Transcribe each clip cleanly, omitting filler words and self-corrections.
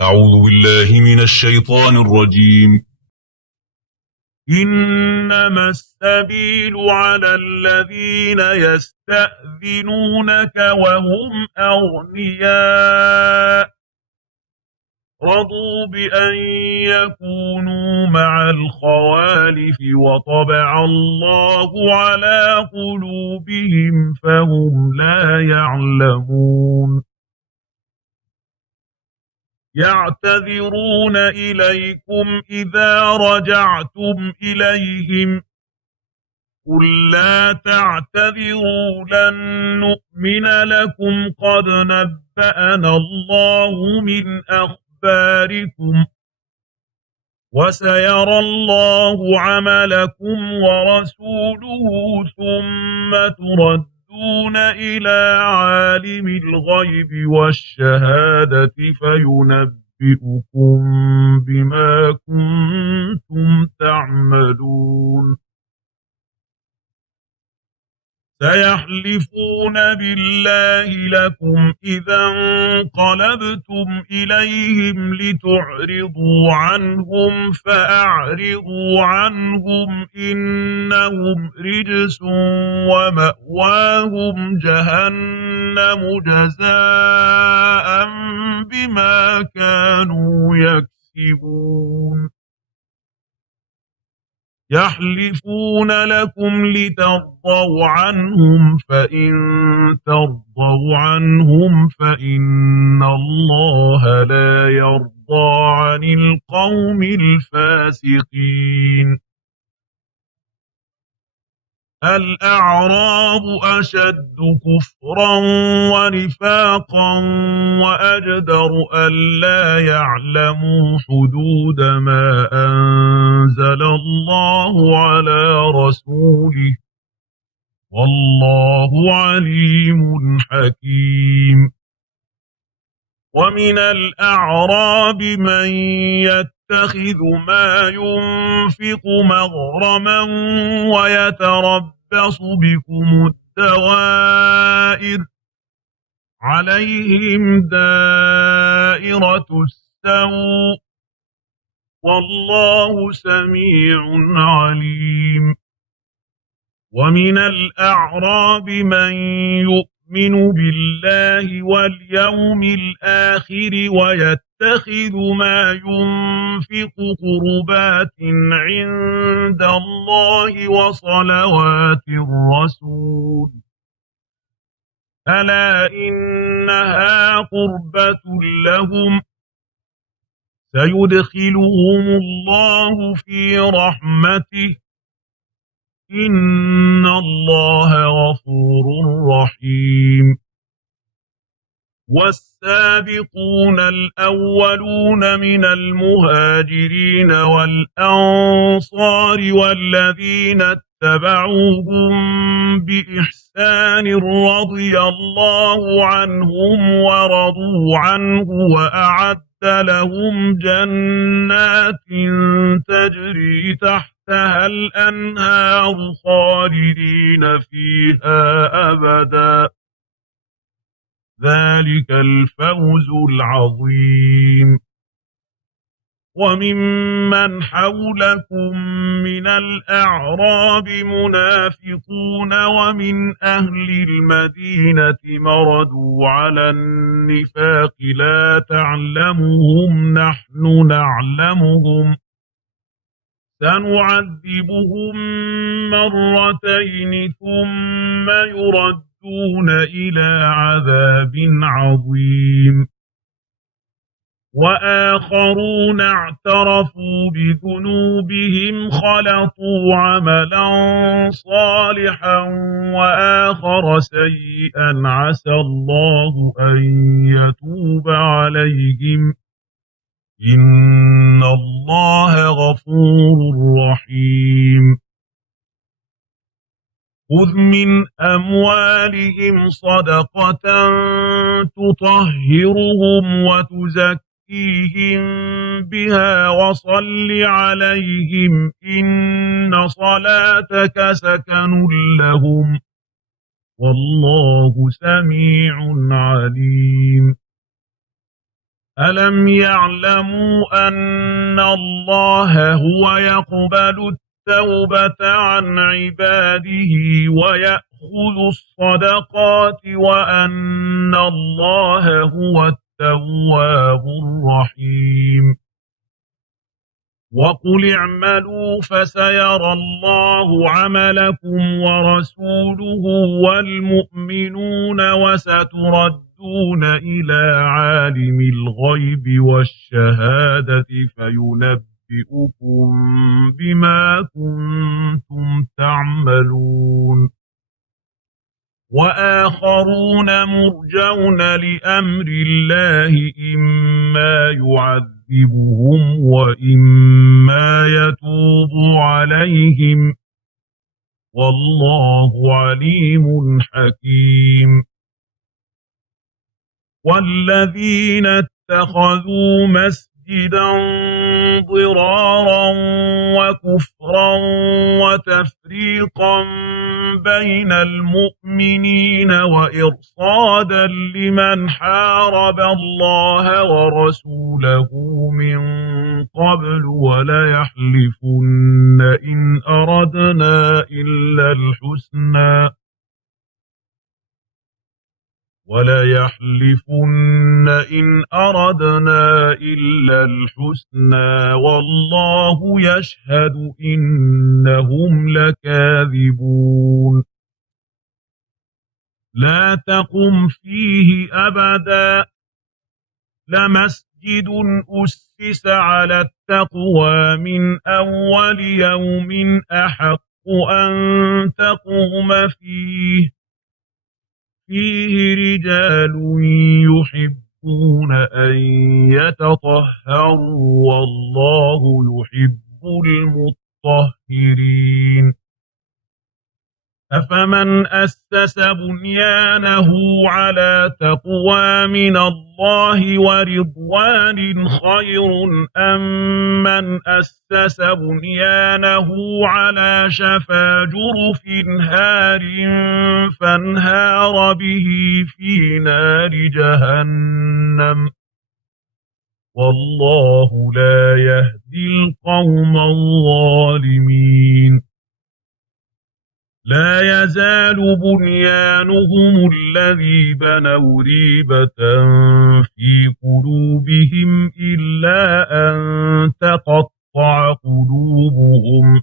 أعوذ بالله من الشيطان الرجيم. إنما السبيل على الذين يستأذنونك وهم أغنياء رضوا بأن يكونوا مع الخوالف وطبع الله على قلوبهم فهم لا يعلمون. يعتذرون إليكم إذا رجعتم إليهم قل لا تعتذروا لن نؤمن لكم قد نبأنا الله من أخباركم وسيرى الله عملكم ورسوله ثم تردون إلى عالم الغيب والشهادة فينبئكم بما كنتم تعملون. سيحلفون بالله لكم إذا انقلبتم إليهم لتعرضوا عنهم فأعرضوا عنهم إنهم رجس ومأواهم جهنم جزاء بما كانوا يكسبون. يحلفون لكم لترضوا عنهم فإن ترضوا عنهم فإن الله لا يرضى عن القوم الفاسقين. الأعراب أشد كفرا ونفاقا وأجدر ألا يعلموا حدود ما أنزل الله على رسوله والله عليم حكيم. ومن الأعراب من يتخذ ما ينفق مغرما ويتربص بكم الدوائر عليهم دائرة السوء والله سميع عليم. ومن الأعراب من يؤمن بالله واليوم الآخر ويتخذ ما ينفق قربات عند الله وصلوات الرسول ألا إنها قربة لهم سيدخلهم الله في رحمته إن الله غفور رحيم. والسابقون الأولون من المهاجرين والأنصار والذين اتبعوهم بإحسان رضي الله عنهم ورضوا عنه وأعد لهم جنات تجري تحتها الأنهار خالدين فيها أبدا ذلك الفوز العظيم. وممن حولكم من الأعراب منافقون ومن أهل المدينة مردوا على النفاق لا تعلمهم نحن نعلمهم سنعذبهم مرتين ثم يردون إلى عذاب عظيم. وآخرون اعترفوا بذنوبهم خلطوا عملا صالحا وآخر سيئا عسى الله أن يتوب عليهم إن الله غفور رحيم. خذ من أموالهم صدقة تطهرهم وتزكيهم بها وصل عليهم إن صلاتك سكن لهم والله سميع عليم. ألم يعلموا أن الله هو يقبل التوبة عن عباده ويأخذ الصدقات وأن الله هو التواب الرحيم وقل اعملوا فسيرى الله عملكم ورسوله والمؤمنون وستردون إلى عالم الغيب والشهادة فينبئكم بما كنتم تعملون وآخرون مرجون لأمر الله إما يعذبهم وإما يتوب عليهم والله عليم حكيم والذين اتخذوا مسجدا ضرارا وكفرا وتفريقا بين المؤمنين وإرصادا لمن حارب الله ورسوله من قبل وليحلفن إن أردنا إلا الحسنى والله يشهد إنهم لكاذبون لا تقم فيه أبدا لمسجد أسس على التقوى من أول يوم أحق أن تقوم فيه رجال يحبون أن يتطهروا والله يحب المطهرين أفمن أسس بنيانه على تقوى من الله ورضوان خير أم من أسس بنيانه على شفا جرف هار فانهار به في نار جهنم والله لا يهدي القوم الظالمين لا يزال بنيانهم الذي بنوا ريبة في قلوبهم إلا أن تقطع قلوبهم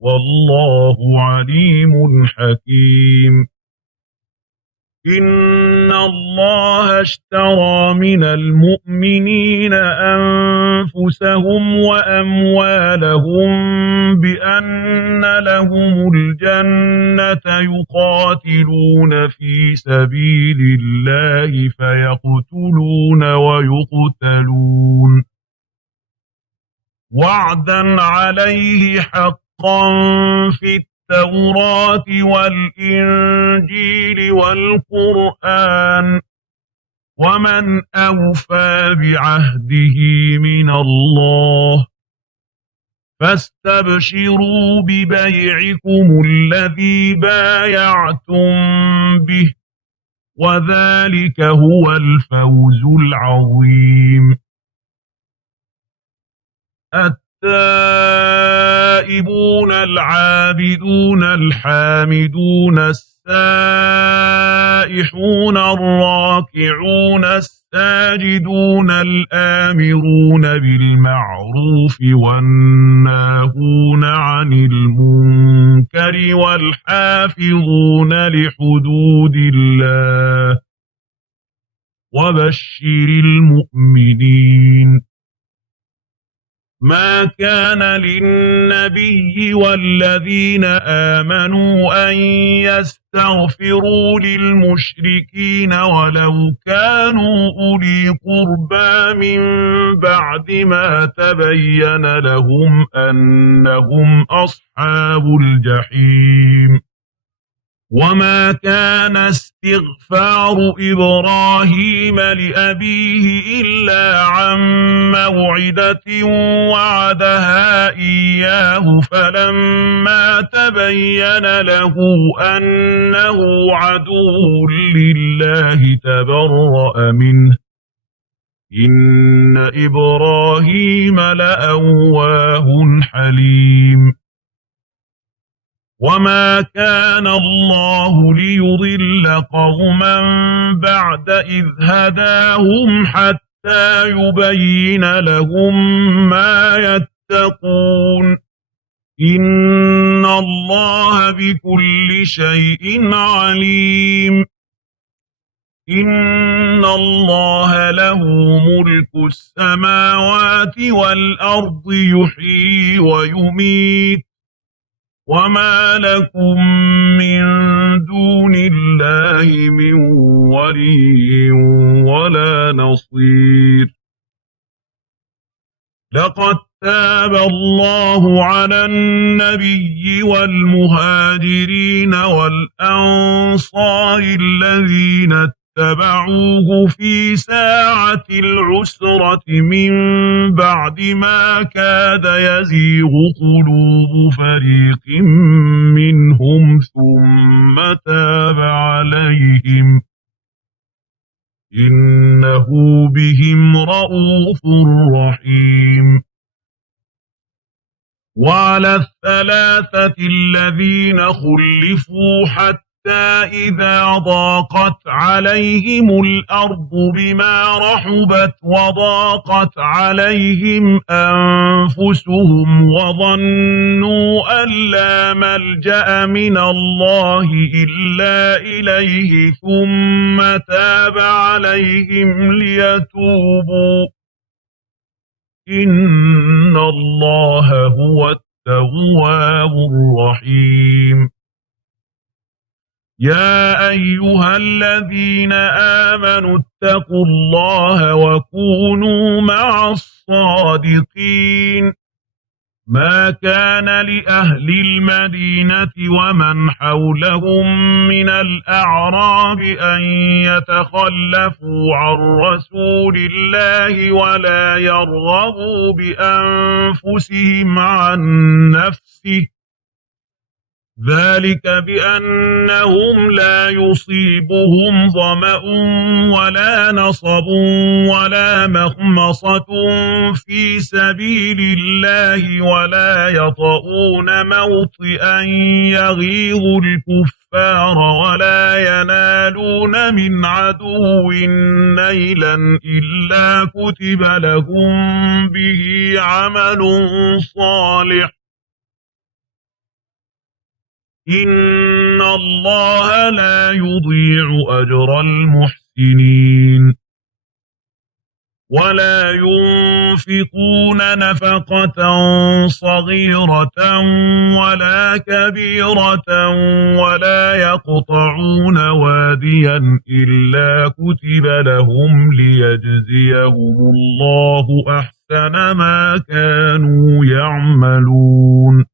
والله عليم حكيم إن الله اشترى من المؤمنين أنفسهم وأموالهم بأن لهم الجنة يقاتلون في سبيل الله فيقتلون ويقتلون وعدا عليه حقا في التوراة والإنجيل والقرآن ومن أوفى بعهده من الله فاستبشروا ببيعكم الذي بايعتم به وذلك هو الفوز العظيم التائبون العابدون الحامدون السائحون الراكعون الساجدون الآمرون بالمعروف والناهون عن المنكر والحافظون لحدود الله وبشر المؤمنين ما كان للنبي والذين آمنوا أن يستغفروا للمشركين ولو كانوا أولي قربى من بعد ما تبين لهم أنهم أصحاب الجحيم وما كان استغفار إبراهيم لأبيه إلا عن موعدة وعدها إياه فلما تبين له أنه عدو لله تبرأ منه إن إبراهيم لأواه حليم وما كان الله ليضل قوما بعد إذ هداهم حتى يبين لهم ما يتقون إن الله بكل شيء عليم إن الله له ملك السماوات والأرض يحيي ويميت وما لكم من دون الله من ولي ولا نصير لقد تاب الله على النبي والمهاجرين والأنصار الذين اتبعوه في ساعة العسرة من بعد ما كاد يزيغ قلوب فريق منهم ثم تاب عليهم إنه بهم رءوف رحيم وعلى الثلاثة الذين خلفوا حتى إذا ضاقت عليهم الأرض بما رحبت وضاقت عليهم أنفسهم وظنوا أن لا ملجأ من الله إلا إليه ثم تاب عليهم ليتوبوا إن الله هو التواب الرحيم يا أيها الذين آمنوا اتقوا الله وكونوا مع الصادقين ما كان لأهل المدينة ومن حولهم من الأعراب أن يتخلفوا عن رسول الله ولا يرغبوا بأنفسهم عن نفسه ذلك بأنهم لا يصيبهم ظمأ ولا نصب ولا مخمصة في سبيل الله ولا يطؤون موطئا يغيظ الكفار ولا ينالون من عدو نيلا إلا كتب لهم به عمل صالح إن الله لا يضيع أجر المحسنين ولا ينفقون نفقة صغيرة ولا كبيرة ولا يقطعون واديا إلا كتب لهم ليجزيهم الله أحسن ما كانوا يعملون